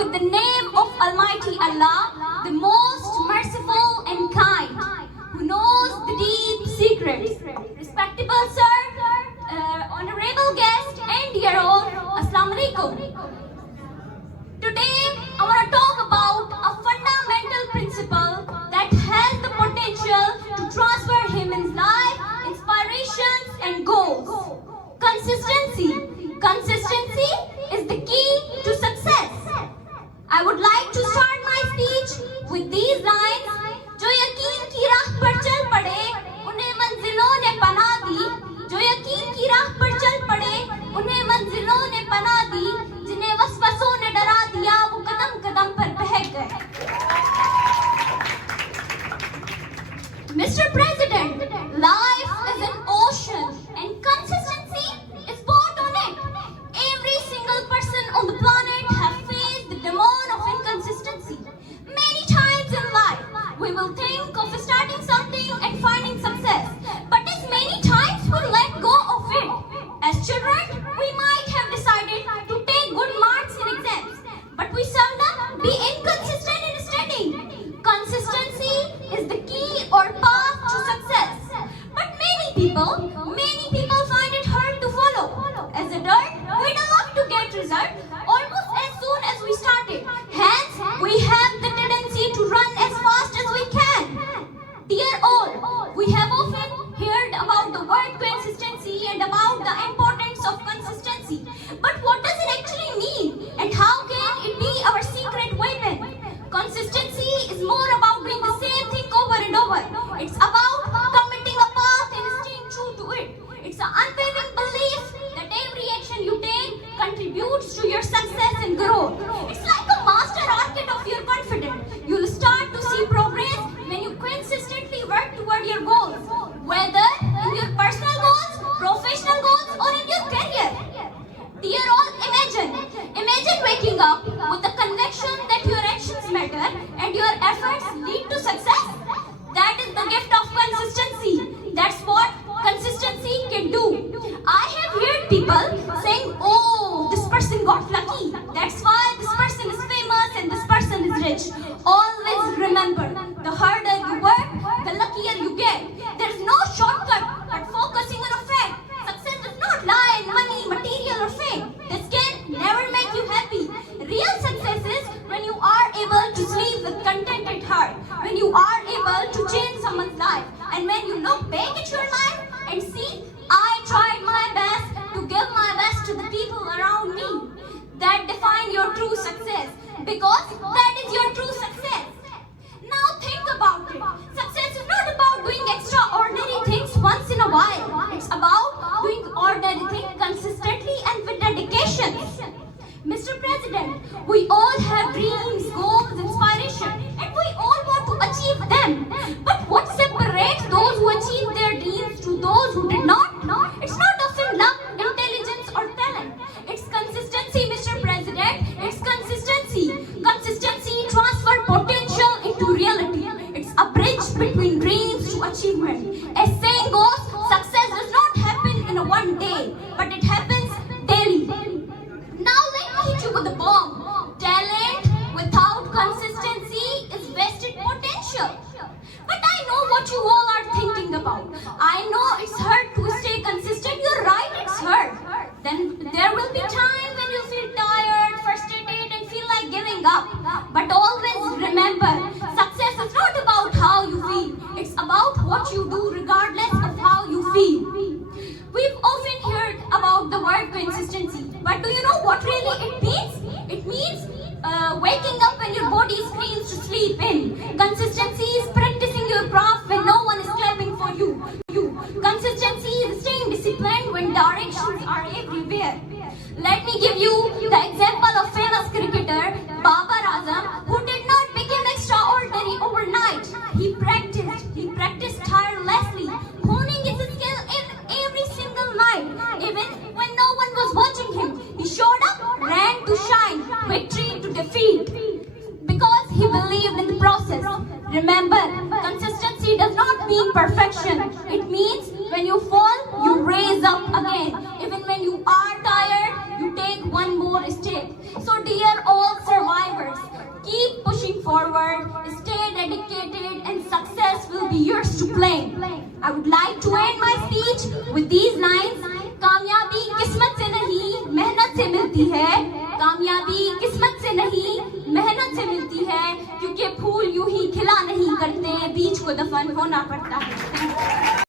with the name of Almighty Allah, the most merciful and kind, who knows the deep secrets. Respectable sir, honorable guest, and dear all, Assalamu alaikum. Today, I want to talk about a fundamental principle that has the potential to transform human's life, inspirations, and goals. Consistency. Consistency is the key to success. I would like to start my speech with these lines. जो यकीन की राह पर चल पड़े, उन्हें मंजिलों ने पनाह दी. जो यकीन की राह पर चल पड़े, उन्हें मंजिलों ने पनाह दी. जिन्हें वसवसों ने डरा दिया, वो कदम कदम पर बहक गए. Mr. President, life is an ocean and consistency is bought on it. Every single person on the planet has faced the demon of inconsistency. Many times in life, we will think of starting something and finding success, but as many times we let go of it. As children, we might have decided to take good marks in exams, but we seldom be inconsistent in studying. Consistency is the key or path to success, but many people find it hard to follow. As adults, we don't love to get results almost as soon as we started. Hence, we have the tendency to run as fast as we can. Dear all, we have often heard about the word consistency and about the importance of consistency. But what does it actually mean? And how can it be our secret weapon? Consistency is more about doing the same thing over and over. It's about committing a path and staying true to it. It's an unwavering belief that every action you take contributes to your success and growth. It's like a master architect of your confidence. You'll start to see progress when you consistently work toward your goals, whether in your personal goals, professional goals, or in your career. Dear all, imagine waking up with the conviction that your actions matter and your efforts lead to success. That is the gift of consistency. That's what consistency can do. I have heard people saying, oh, this person got lucky. That's why this person is famous and this person is rich. Always remember, the harder you work, the luckier you get. There's no shortcut but focusing on a fact. Success does not lie in money, material, or fame. This can never make you happy. Real success is when you are able to sleep with contented heart, when you are able to change someone's life, and when you look back at your life and see, I tried my best to give my best to the people around me. That define your true success, because that is your true success. Now think about it. Success is not about doing extraordinary things once in a while. It's about doing ordinary things consistently and with dedication. Mr. President, we all have dreams, goals, inspiration, and we all want to achieve them. But what separates those who achieve their dreams to those who did not? It's not often luck, intelligence, or talent. It's consistency, Mr. President. It's consistency. Consistency transfers potential into reality. It's a bridge between dreams to achievement. As saying goes, success does not happen in a one day, but it happens daily. Now let me hit you with a bomb. Talent without consistency is wasted potential. But I know what you all are thinking about. I know it's hard to stay consistent. You're right, it's hard. Then there will be time when you feel tired, frustrated, and feel like giving up. But always remember, success is not about how you feel. It's about what you do regardless of how you feel. We've often heard about the word consistency, but do you know what really it means? It means waking up when your body screams to sleep in. Consistency is practicing your craft when no one is clapping for you. Consistency is staying disciplined when directions are everywhere. Let me give you the example of famous cricketer Babar Azam, who did not become extraordinary overnight. He practiced tirelessly, honing his skill every single night. Even when no one was watching him, he showed up, ran to shine, victory to defeat. Because he believed in the process. Remember, consistency does not mean perfection. It means when you fall, you raise up again. Even when you are tired, you take one more step. So dear all survivors, to claim. I would like to end my speech with these lines. कामयाबी किस्मत से नहीं मेहनत से मिलती है, कामयाबी किस्मत से नहीं मेहनत से मिलती है, क्योंकि फूल यूं ही खिला नहीं करते, बीज को दफन होना पड़ता है।